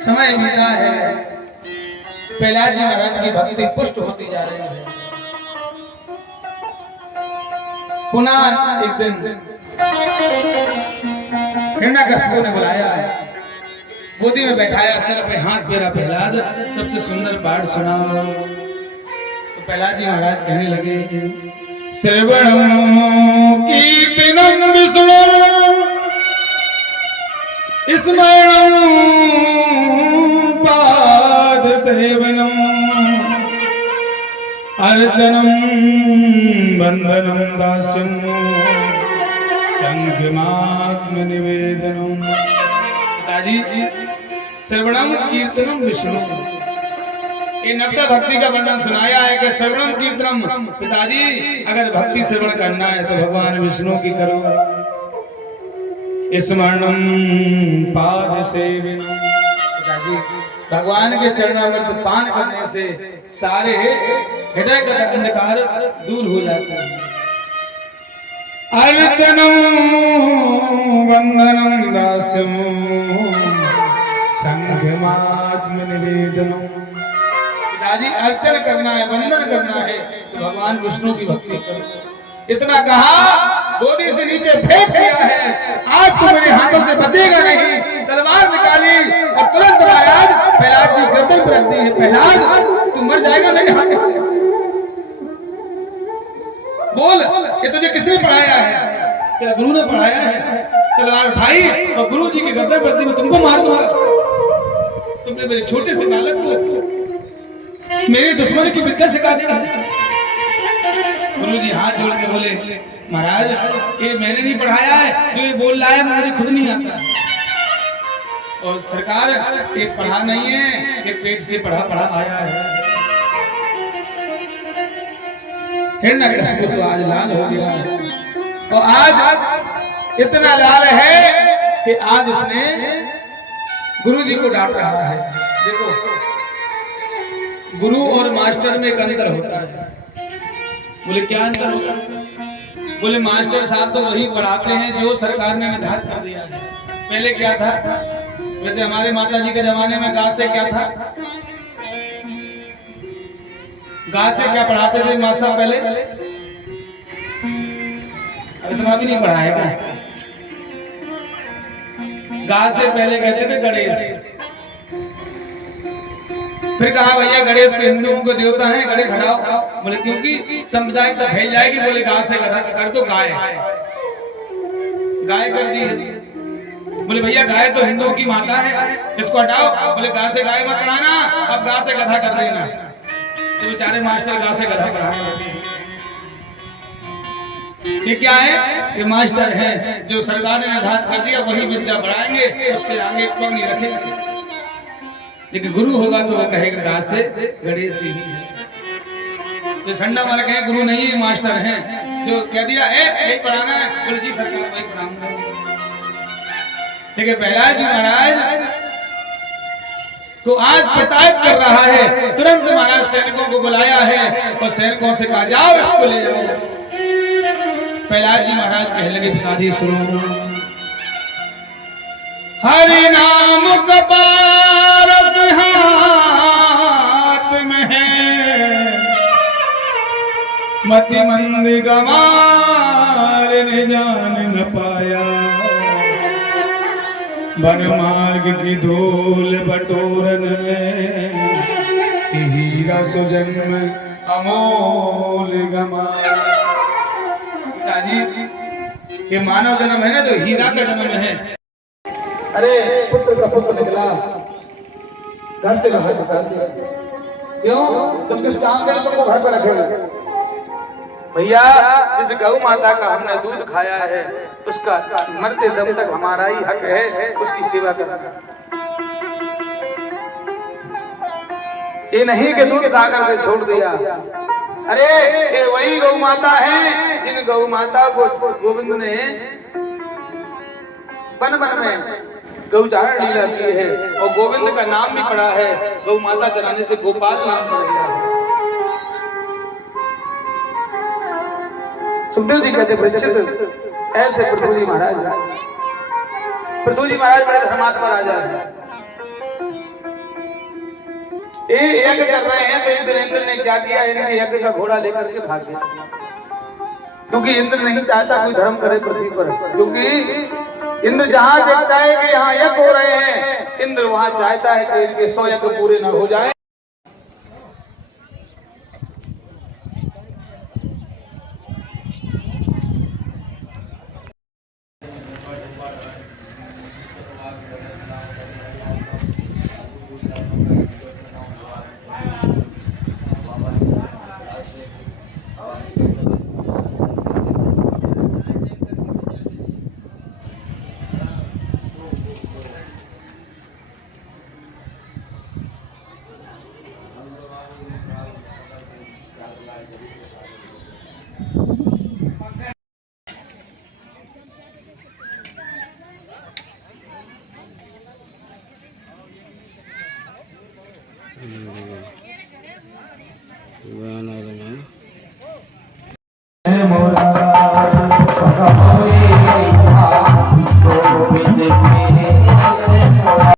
समय बीता है, प्रहलाद जी महाराज की भक्ति पुष्ट होती जा रही है। पुनः एक दिन हिरण्यकश्यप ने बुलाया है, गोदी में बैठाया, सर पे हाथ फेरा, प्रहलाद सबसे सुंदर पाठ सुनाओ। तो प्रहलाद जी महाराज कहने लगे, श्रवणं कीर्तनं विष्णु स्मरणं पाद सेवनम् अर्चनं वंदनं दास्यं संख्यमात्म निवेदनम्। पिताजी, श्रवणम कीर्तनम विष्णु, ये नवता भक्ति का वर्णन सुनाया है कि श्रवणम कीर्तनम। पिताजी, अगर भक्ति श्रवण करना है तो भगवान विष्णु की करो। स्मरणम पाद सेवनम, पिताजी भगवान के चरणामृत पान करने से सारे हृदय का अंधकार दूर हो जाता है। अर्चनम वंदनम दास्यम संघमात्म निवेदनम। पिताजी, अर्चन करना है, वंदन करना है तो भगवान विष्णु की भक्ति करो। इतना कहा, गोदी से नीचे फेंक दिया है, आज तू मेरे हाथों से बचेगा नहीं। तलवार निकाली और तुरंत महाराज प्रहलाद की गर्दन पर रख दी है। प्रहलाद, तू मर जाएगा मेरे हाथों से। बोल, ये तुझे किसने पढ़ाया है? तेरा गुरु ने पढ़ाया है। तलवार उठाई और गुरु जी की गर्दन पर दी, मैं तुमको मार दूंगा। तुमने मेरे छोटे से बालक को मेरे दुश्मन की विद्या सिखा दी। गुरु जी हाथ जोड़ के बोले, महाराज ये मैंने नहीं पढ़ाया है, जो ये बोल रहा है मुझे खुद नहीं आता। और सरकार, ये पढ़ा नहीं है, ये पेट से पढ़ा पढ़ा आया है। हिरण्यकश्यप तो आज लाल हो गया, और आज इतना लाल है कि आज उसने गुरु जी को डांट रहा है। देखो, गुरु और मास्टर में एक अंतर होता है। बोले क्या अंतर होता है? बोले मास्टर साहब तो वही पढ़ाते हैं जो सरकार ने निर्धारित कर दिया है। पहले क्या था? वैसे हमारे माता जी के जमाने में गाँव से क्या था? गाँव से क्या पढ़ाते थे मास्टर साहब पहले? अरे तुम अभी नहीं पढ़ाया क्या? गाँव से पहले कहते थे गणेश। फिर कहा भैया गणेश तो हिंदुओं के देवता हैं, गणेश हटाओ। बोले क्योंकि संप्रदायिकता फैल जाएगी। बोले गाय से गधा कर दो, गाय गाय कर दी। बोले भैया गाय तो हिंदुओं की माता है, इसको हटाओ। बोले गाय से गाय मत पढ़ाना, अब गाय से गधा कर देना। तो बेचारे मास्टर गाय से गधा पढ़ाने। ये क्या है? ये मास्टर हैं जो सरकार ने निर्धारित कर दिया, वही विद्या पढ़ाएंगे, उससे आगे कोई नहीं रखेगा। लेकिन गुरु होगा तो वो कहेगा गाय से गणेश ही है। तो संडा वाले कहे गुरु नहीं है, मास्टर हैं, जो कह दिया यही पढ़ाना है, बोले जी सरकार वही पढ़ाऊंगा। ठीक है, प्रहलाद जी महाराज तो आज प्रताप कर रहा है। तुरंत महाराज सैनिकों को बुलाया है और सैनिकों से कहा जाओ इसको ले जाओ। प्रहलाद जी महाराज कहने लगे, पिताजी सुनो, हरि नाम कपारस हाथ में है, मति मंद गंवार ने जान न पाया, वन मार्ग की धूल बटोरन में, हीरा सुजन्म अमोल गमाया। पिताजी, ये मानव जन्म है ना, तो हीरा का जन्म है। अरे पुत्र का पुत्र निकला, घर से बाहर निकाल दिया। क्यों? तुम किस काम के लिए तुमको घर पर रखे? भैया, जिस गौ माता का हमने दूध खाया है, उसका मरते दम तक हमारा ही हक है उसकी सेवा करना। ये नहीं कि दूध खाकर के छोड़ दिया। अरे ये वही गौ माता है जिन गौ माता को गोविंद ने वन वन में गौचारण लीला की है, और गोविंद का नाम भी पड़ा है। गौ माता चलाने से गोपाल नाम पड़ गया। सुखदेव जी कहते परीक्षित, ऐसे पृथ्वी जी महाराज बड़े धर्मात्मा राजा है। ये यज्ञ कर रहे हैं तो इंद्र ने क्या किया, इनके यज्ञ का घोड़ा लेकर के भाग गया, क्योंकि इंद्र नहीं चाहता कोई धर्म करे पृथ्वी पर, क्योंकि इंद्र जहां देखता है कि यहाँ यज्ञ हो रहे हैं, इंद्र वहां चाहता है कि इनके 100 यज्ञ पूरे न हो जाए। गाना